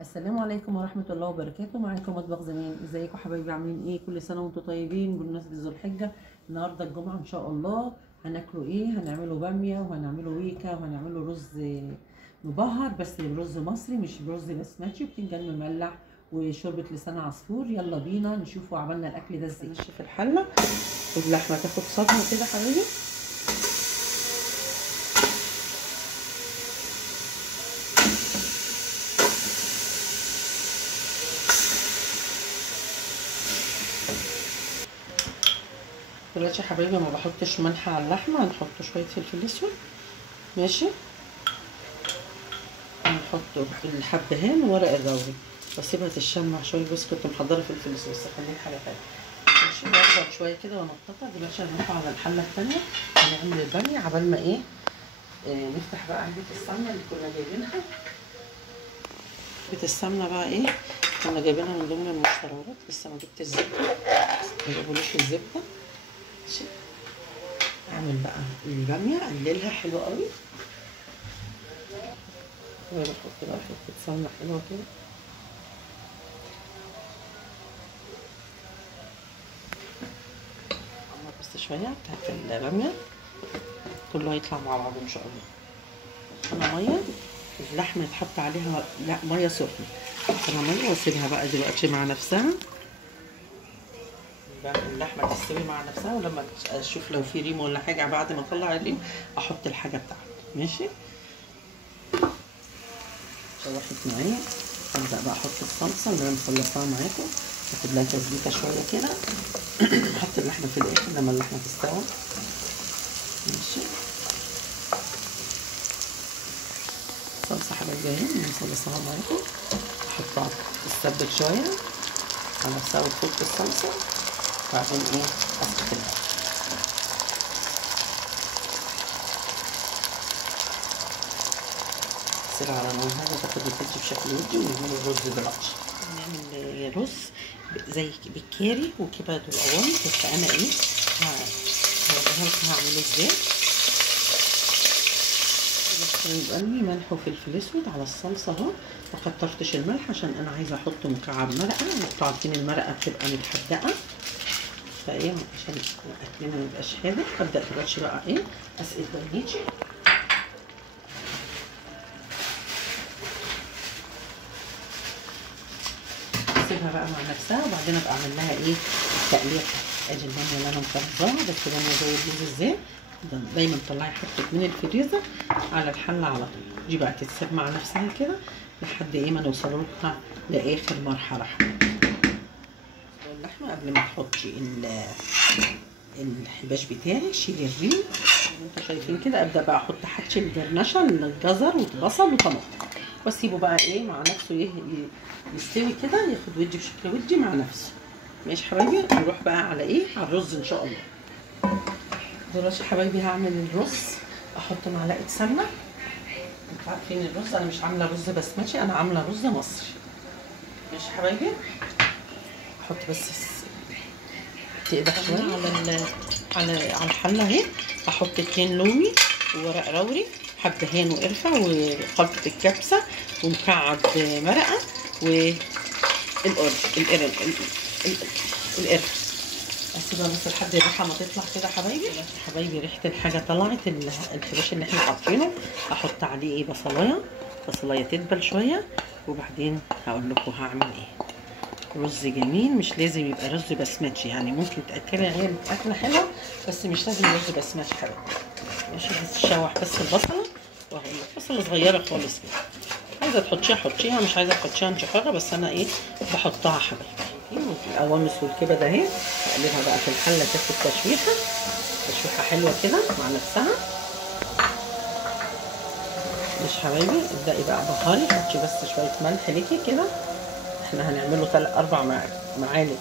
السلام عليكم ورحمة الله وبركاته. معاكم مطبخ زمان. ازيكم حبايبي؟ عاملين ايه؟ كل سنة وانتم طيبين بمناسبة ذو الحجة. النهاردة الجمعة ان شاء الله. هناكلوا ايه؟ هنعمله بامية وهنعمله ويكا وهنعمله رز مبهر، بس رز مصري مش برز بسمتي، وبتنجان مملح وشوربة لسان عصفور. يلا بينا نشوفوا عملنا الاكل ده ازاي. نشف الحلة واللحمة تاخد صدمة كده حبايبي. دلوقتي يا حبايبي ما بحطش ملح على اللحمه، هنحط شويه فلفل اسود. ماشي، هنحط الحبهان وورق الروري واسيبها تتشمع شويه، بس كنت محضره فلفل اسود بس خليها حاجه تانيه. ماشي، واخد شويه كده وانقطع. دلوقتي هنروح على الحله التانيه هنعمل الباميه. عبال ما ايه نفتح بقى علبه السمنه اللي كنا جايبينها. علبه السمنه بقى ايه كنا جايبينها من ضمن المشتريات، لسه ما جبت الزبده، ما جابوليش الزبده. ماشي، اعمل بقى الباميه اقللها حلو قوي، وبحط بقى حته سمنه حلوه كده. اما بس شويه بتاعت الباميه كله هيطلع مع بعض ان شاء الله. انا ميه اللحمه يتحط عليها، لا ميه سخنه، انا ميه واسيبها بقى دلوقتي مع نفسها. اللحمه تستوي مع نفسها، ولما اشوف لو في ريم ولا حاجه بعد ما اطلع الريم احط الحاجه بتاعتي. ماشي، شوحت معايا. ابدا بقى احط الصلصه اللي انا مخلصاها معاكم، اخد لها تسبيكه شويه كده. احط اللحمه في الاخر لما اللحمه تستوي. ماشي، صلصه حبايبي اهي انا مخلصاها معاكم. احطها تتسبك شويه على نفسها وتفك الصلصه، وبعدين ايه اسقط الأكل. سيبها على نار هاديه تاخد وتدي بشكل ودي، ونعمل الرز دلوقتي. نعمل رز زي بالكاري وكبد والقوانص، بس انا ايه هوريها لكم هعمله ازاي. قلبي ملح وفلفل اسود على الصلصه اهو، ما كترتش الملح عشان انا عايزه احط مكعب مرقه. انتوا عارفين المرقه بتبقى متحدقه، فايه عشان اكلنا ما يبقاش حادق. ابدا دلوقتي بقى ايه اسقي بانيتي. اسيبها بقى مع نفسها، وبعدين ابقى اعمل لها ايه التقليه. ادي الباميه اللي انا مفرزاها، بس باميه زي الرز ازاي. دايما طلعي حاجتك من الفريزر على الحله على طول. دي بقى تتساب مع نفسها كده لحد ايه ما نوصل لها لاخر مرحله. اللحمه قبل ما تحطي الحباش بتاعي شيلي الريم انتوا شايفين كده. ابدا بقى احط حاجتي الجرنشه، الجزر وبصل وطماطم، واسيبه بقى ايه مع نفسه يستوي كده، ياخد ودي بشكل ودي مع نفسه. ماشي حبايبي، نروح بقى على ايه على الرز ان شاء الله. دلوقتي حبايبي هعمل الرز. احط معلقه سمنه. انتوا عارفين الرز انا مش عامله رز بسمتي، انا عامله رز مصري. ماشي حبايبي، احط بس تقدح شويه على الحله اهي. احط 2 لومي وورق لوري، حبهان وقرفه وخلطه الكبسه ومكعب مرقه القرفه. اسيبها بس لحد الريحه ما تطلع كده حبايبي. ريحه الحاجه طلعت، الحباش اللي احنا حاطينه. احط عليه ايه بصلايه تدبل شويه، وبعدين هقول لكم هعمل ايه. رز جميل، مش لازم يبقى رز بسمتي، يعني ممكن تاكلي هي اكله حلوه بس مش لازم رز بسمتي حلو. ماشي، بس تشوح بس البصله، وهقول لك بصله صغيره خالص كده. عايزه تحطيها حطيها، مش عايزه تحطيها انت حره، بس انا ايه بحطها حبايبي. القوانص والكبد اهي هقلبها بقى في الحله تاخد تشويحه حلوه كده مع نفسها. مش حبايبي ابدأي بقى بهاري، حطي بس شويه ملح ليكي كده. احنا هنعمله 4 معالق،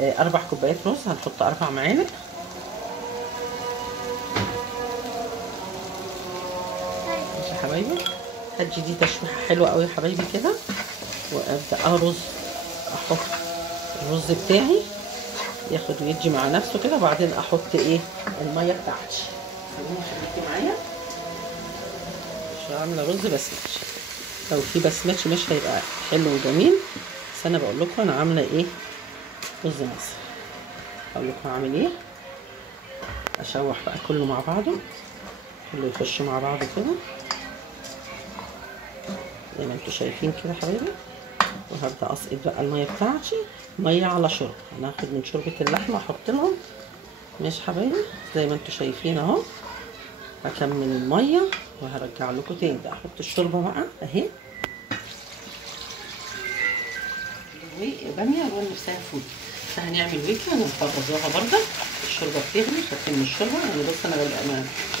4 كوبايات رز، هنحط 4 معالق. ماشي يا حبايبي، هدي دي تشويحه حلوه قوي يا حبايبي كده، وابدا احط الرز بتاعي ياخد ويدي مع نفسه كده، وبعدين احط ايه الميه بتاعتي. خليكي معايا، مش عامله رز بسمتي. لو في بسمتي مش هيبقى حلو وجميل. بس انا بقول لكم انا عامله ايه، رز مصر. اقول لكم هعمل ايه. اشوح بقى كله مع بعضه، كله يخش مع بعضه كده زي ما انتوا شايفين كده حبايبي. وهبدا اسقط بقى الميه بتاعتي، ميه على شرب. انا هاخد من شوربه اللحمه احط لهم. ماشي حبايبي زي ما انتوا شايفين اهو. هكمل الميه وهرجع لكم تاني. ده احط الشوربه بقى اهي. باميه الوان نفسها فول، فهنعمل ويكه ونفرزوها برده. الشوربه بتغلي فتم الشوربه. يعني بص انا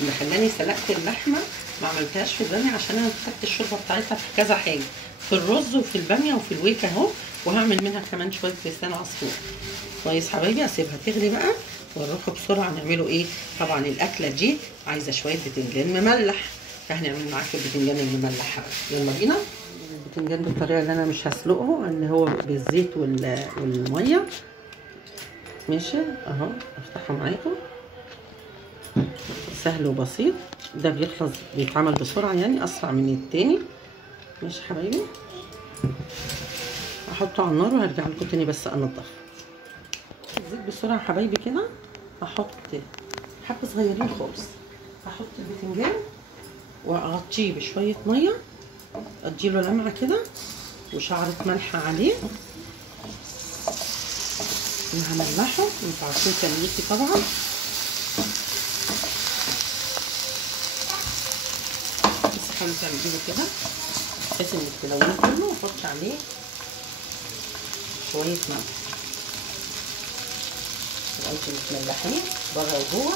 اللي خلاني سلقت اللحمه ما عملتهاش في الباميه عشان انا خدت الشوربه بتاعتها في كذا حاجه، في الرز وفي الباميه وفي الويكه اهو. وهعمل منها كمان شويه لسان عصفور. كويس حبايبي. اسيبها تغلي بقى ونروح بسرعه نعمله ايه. طبعا الاكله دي عايزه شويه بتنجان مملح، فهنعمل معاكم البتنجان المملح حبايبي. يلا بينا. البتنجان بالطريقه اللي انا مش هسلقه، اللي هو بالزيت والميه. ماشي اهو. افتحه معاكم، سهل وبسيط. ده بيخلص بيتعمل بسرعه يعني اسرع من التاني. ماشي حبايبي. احطه على النار وهرجع لكم تاني بس انضفه. الزيت بسرعه حبايبي كده. احط حبه صغيرين خالص. احط البتنجان واغطيه بشويه ميه، اديله لمعه كده وشعره ملح عليه وهملحه. انتوا عارفين تمليكي طبعا. بس حاولوا تعملوه كده بحيث انك تلونيه كله وحطي عليه شويه ملح. انتوا بتملحيه بره وجوه.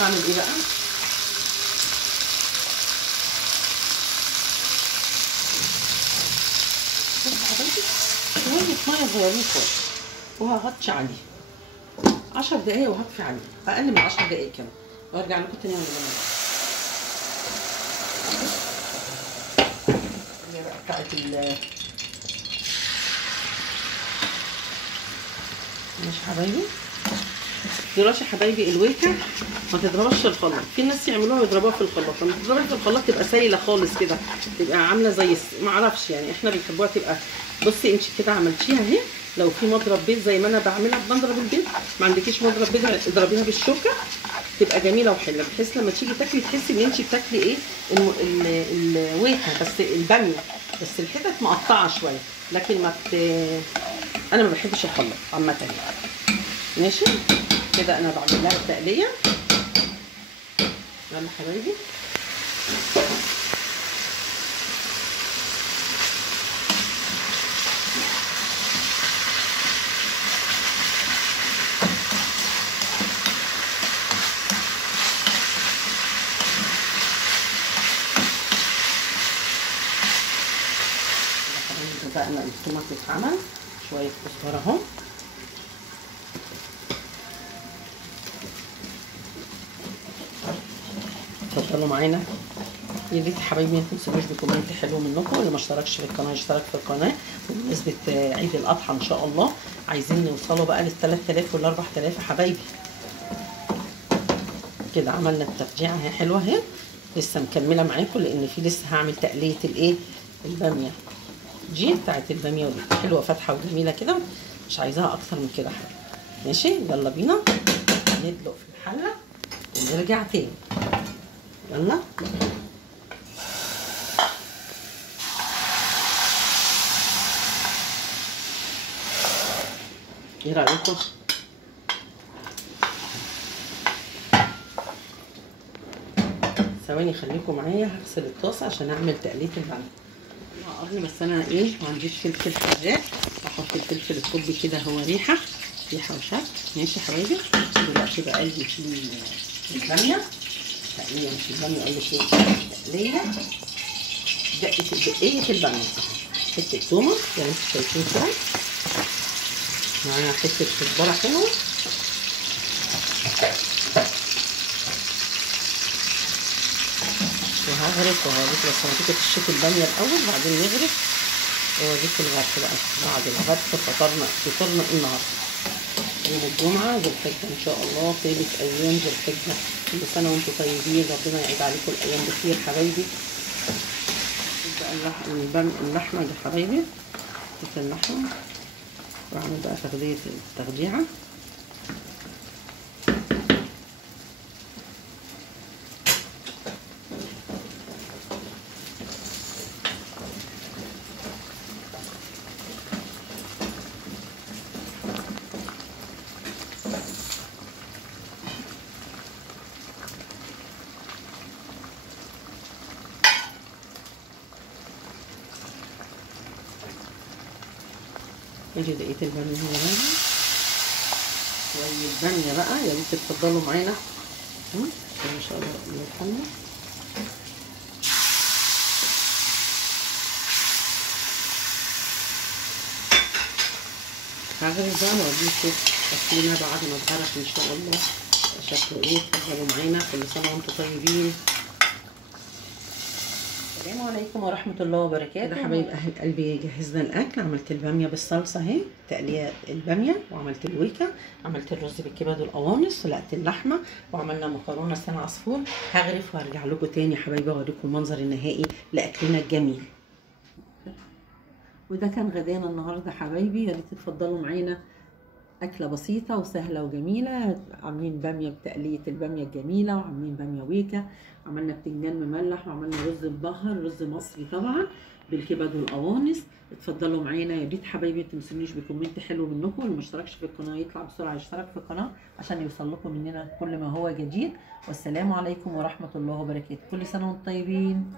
هعمل ايه بقى؟ بصوا حبايبي شويه ميه صغيرين خالص وهغطي عليه 10 دقايق وهطفي عليه. اقل من 10 دقايق كمان وارجع لكم تاني وانا بعمل بقى بتاعت ماشي حبايبي. دلوقتي حبايبي الويكه ما تضربش في الخلاط. في ناس يعملوها ويضربوها في الخلاط. لما تضربها في الخلاط تبقى سايله خالص كده، تبقى عامله زي ما اعرفش يعني. احنا بنحبوها تبقى بصي انت كده عملتيها اهي. لو في مضرب بيض زي ما انا بعملها بمضرب البيض، ما عندكيش مضرب بيض اضربيها بالشوكه تبقى جميله وحلوه، بحيث لما تيجي تاكلي تحسي ان انت بتاكلي ايه الويكه بس الباميه بس الحتت مقطعه شويه. لكن انا ما بحبش الخلاط عامه يعني. ماشي كده انا بعمل لها التقليه. يلا حبايبي. بدأنا الطماطم تتعمل شويه كزبره اهو. اتفضلوا معانا. يا ريت حبايبي ما تنسوش بكومنت حلو منكم. اللي ما اشتركش في القناه يشترك في القناه. وبمناسبه عيد الاضحى ان شاء الله عايزين نوصلوا بقى لل 3000 وال 4000 يا حبايبي. كده عملنا التفجيعه اهي حلوه اهي. لسه مكمله معاكم لان في لسه هعمل تقليه الايه الباميه دي بتاعت الباميه ودي حلوه فاتحه وجميله كده. مش عايزاها اكتر من كده حبايبي. ماشي يلا بينا ندلق في الحله ونرجع تاني. يلا. ايه رايكم؟ ثواني خليكم معايا هغسل الطاسه عشان اعمل تقليه الباميه. قرني بس انا ايه ما عنديش فلفل حراق. احط الفلفل الكوبي كده هو ريحه وشكل. ماشي يا حبايبي. دلوقتي بقلي في الباميه تقليه مش الباميه اقول لك ايه تقليه دقيه الباميه. حته تومه زي ما انتم شايفين كده معانا حته كزبره حلوه وهغرف بس هديكوا تشوفوا الباميه الاول بعدين نغرف اوريك الغرف بقى بعد الغرف. فطرنا النهارده يوم الجمعة ذو الحجة ان شاء الله، ثالث ايام ذو الحجة. كل سنة وانتم طيبين، ربنا يعيد عليكم الايام بخير حبايبي. بقى اللحمة يا حبايبي، اللحمة واعمل بقى التخديعة. ادي دقيقة البامية هنا بقى، شوية بامية بقى يا ريت تتفضلوا معانا ان شاء الله. الله يرحمنا. هغرف بقى واوريكم تكوينه بعد ما اتغرف ان شاء الله شكله ايه. اتفضلوا معانا، كل سنة وانتم طيبين. السلام عليكم ورحمة الله وبركاته. كده حبايب أهل قلبي جهزنا الأكل. عملت البامية بالصلصة اهي، تقلية البامية، وعملت الويكة، عملت الرز بالكبد والقوانص، سلقت اللحمة، وعملنا مكرونة لسان عصفور. هغرف وهرجع لكم تاني يا حبايبي اوريكم المنظر النهائي لأكلنا الجميل. وده كان غدانا النهارده حبايبي، يا ريت تتفضلوا معانا. أكلة بسيطة وسهلة وجميلة. عاملين بامية بتقلية البامية الجميلة، وعاملين بامية ويكا، عملنا بتنجان مملح، وعملنا رز مبهر، رز مصري طبعا بالكبد والقوانص. اتفضلوا معانا يا ريت حبايبي، ما تنسونيش بكومنت حلو منكم، واللي ما اشتركش في القناة يطلع بسرعة يشترك في القناة عشان يوصل لكم مننا كل ما هو جديد. والسلام عليكم ورحمة الله وبركاته. كل سنة وانتم طيبين.